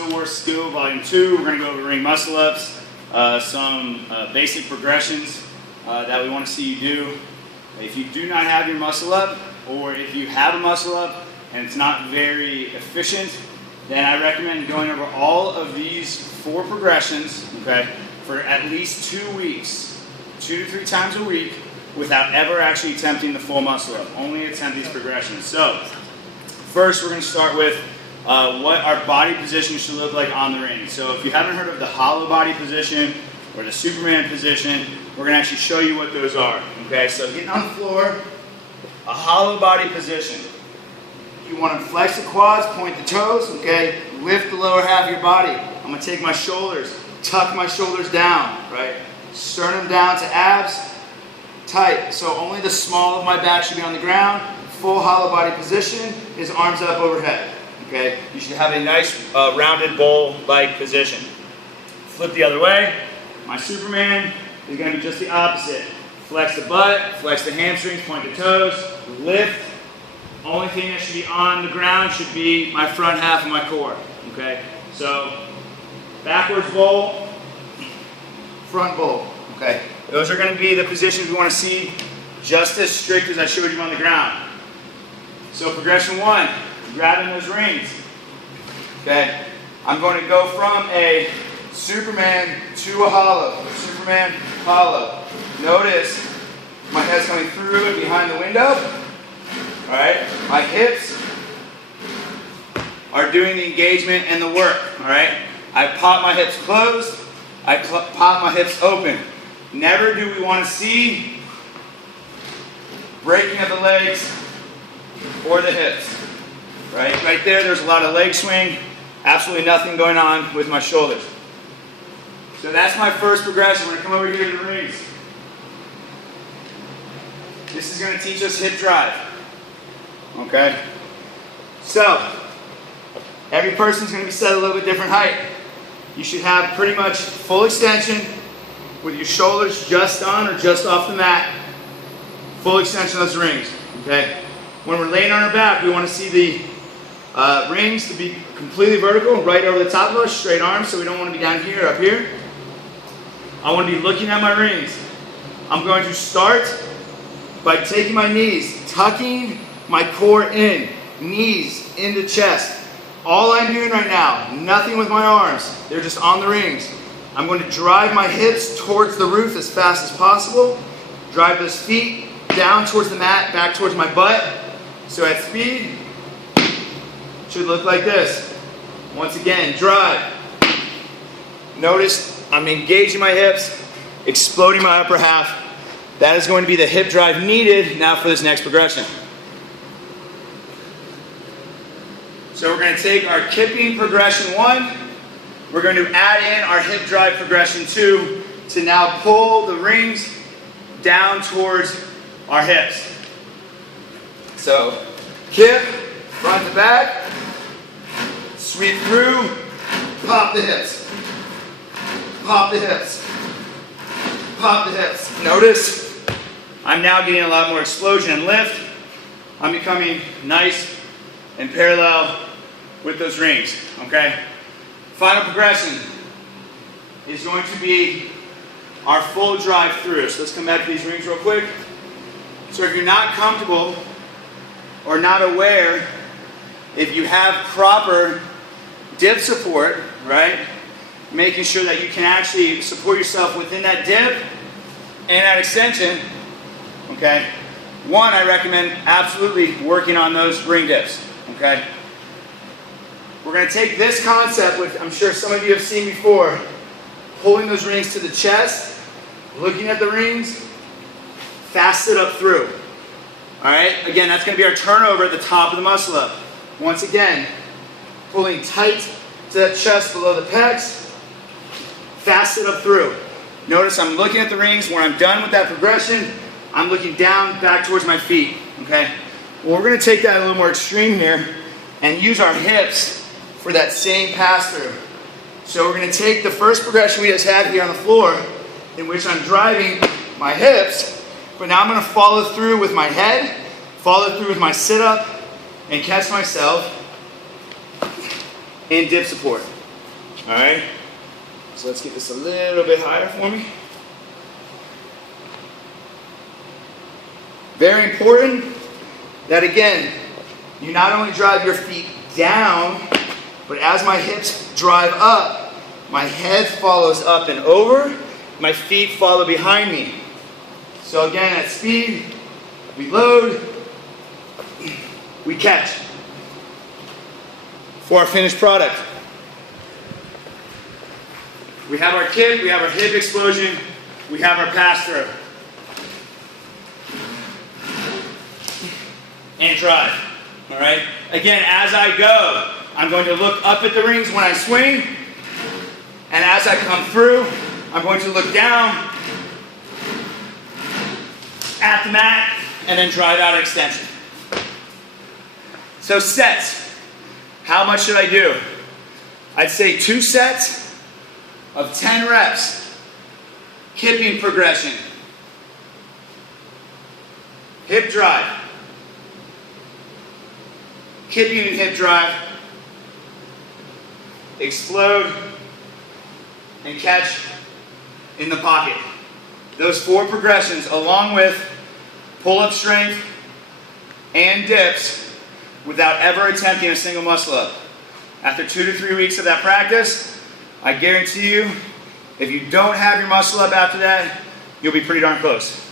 Still Worth Skill Volume 2. We're going to go over ring muscle ups, some basic progressions that we want to see you do. If you do not have your muscle up, or if you have a muscle up and it's not very efficient, then I recommend going over all of these 4 progressions, okay, for at least 2 weeks, 2 to 3 times a week, without ever actually attempting the full muscle up. Only attempt these progressions. So, first we're going to start with what our body position should look like on the ring. So if you haven't heard of the hollow body position or the Superman position, we're going to actually show you what those are. Okay, so getting on the floor, a hollow body position. You want to flex the quads, point the toes, okay? Lift the lower half of your body. I'm going to take my shoulders, tuck my shoulders down, right? Sternum down to abs, tight. So only the small of my back should be on the ground. Full hollow body position is arms up overhead. Okay, you should have a nice rounded bowl-like position. Flip the other way. My Superman is going to be just the opposite. Flex the butt, flex the hamstrings, point the toes, lift. Only thing that should be on the ground should be my front half of my core. Okay, so backwards bowl, front bowl. Okay, those are going to be the positions we want to see, just as strict as I showed you on the ground. So progression 1. Grabbing those rings. Okay, I'm going to go from a Superman to a hollow. Superman, hollow. Notice my head's coming through and behind the window. All right, my hips are doing the engagement and the work. All right, I pop my hips closed. I pop my hips open. Never do we want to see breaking of the legs or the hips. Right there, there's a lot of leg swing, absolutely nothing going on with my shoulders. So that's my first progression. We're going to come over here to the rings. This is going to teach us hip drive. Okay? So, every person's going to be set a little bit different height. You should have pretty much full extension with your shoulders just on or just off the mat. Full extension of those rings. Okay? When we're laying on our back, we want to see the rings to be completely vertical, right over the top of us, straight arms, so we don't want to be down here, up here. I want to be looking at my rings. I'm going to start by taking my knees, tucking my core in, knees into chest. All I'm doing right now, nothing with my arms, they're just on the rings. I'm going to drive my hips towards the roof as fast as possible, drive those feet down towards the mat, back towards my butt. So at speed, should look like this. Once again, drive. Notice I'm engaging my hips, exploding my upper half. That is going to be the hip drive needed now for this next progression. So we're going to take our kipping progression 1. We're going to add in our hip drive progression 2 to now pull the rings down towards our hips. So kip, front to back. Sweep through, pop the hips, pop the hips, pop the hips. Notice I'm now getting a lot more explosion and lift. I'm becoming nice and parallel with those rings, okay? Final progression is going to be our full drive through. So let's come back to these rings real quick. So if you're not comfortable or not aware, if you have proper dip support, right? Making sure that you can actually support yourself within that dip and that extension, okay? 1, I recommend absolutely working on those ring dips, okay? We're going to take this concept, which I'm sure some of you have seen before, pulling those rings to the chest, looking at the rings, fast sit up through. All right, again, that's going to be our turnover at the top of the muscle up. Once again, pulling tight to that chest below the pecs, fast sit up through. Notice I'm looking at the rings. When I'm done with that progression, I'm looking down, back towards my feet, okay? Well, we're going to take that a little more extreme here and use our hips for that same pass through. So we're going to take the first progression we just had here on the floor, in which I'm driving my hips, but now I'm going to follow through with my head, follow through with my sit-up, and catch myself in dip support. All right? So let's get this a little bit higher for me. Very important that, again, you not only drive your feet down, but as my hips drive up, my head follows up and over, my feet follow behind me. So again, at speed, we load, we catch. For our finished product, we have our kick, we have our hip explosion, we have our pass through. And drive, all right? Again, as I go, I'm going to look up at the rings when I swing, and as I come through, I'm going to look down at the mat, and then drive out extension. So sets, how much should I do? I'd say 2 sets of 10 reps, kipping progression, hip drive, kipping and hip drive, explode, and catch in the pocket. Those 4 progressions, along with pull-up strength and dips, without ever attempting a single muscle up. After 2 to 3 weeks of that practice, I guarantee you, if you don't have your muscle up after that, you'll be pretty darn close.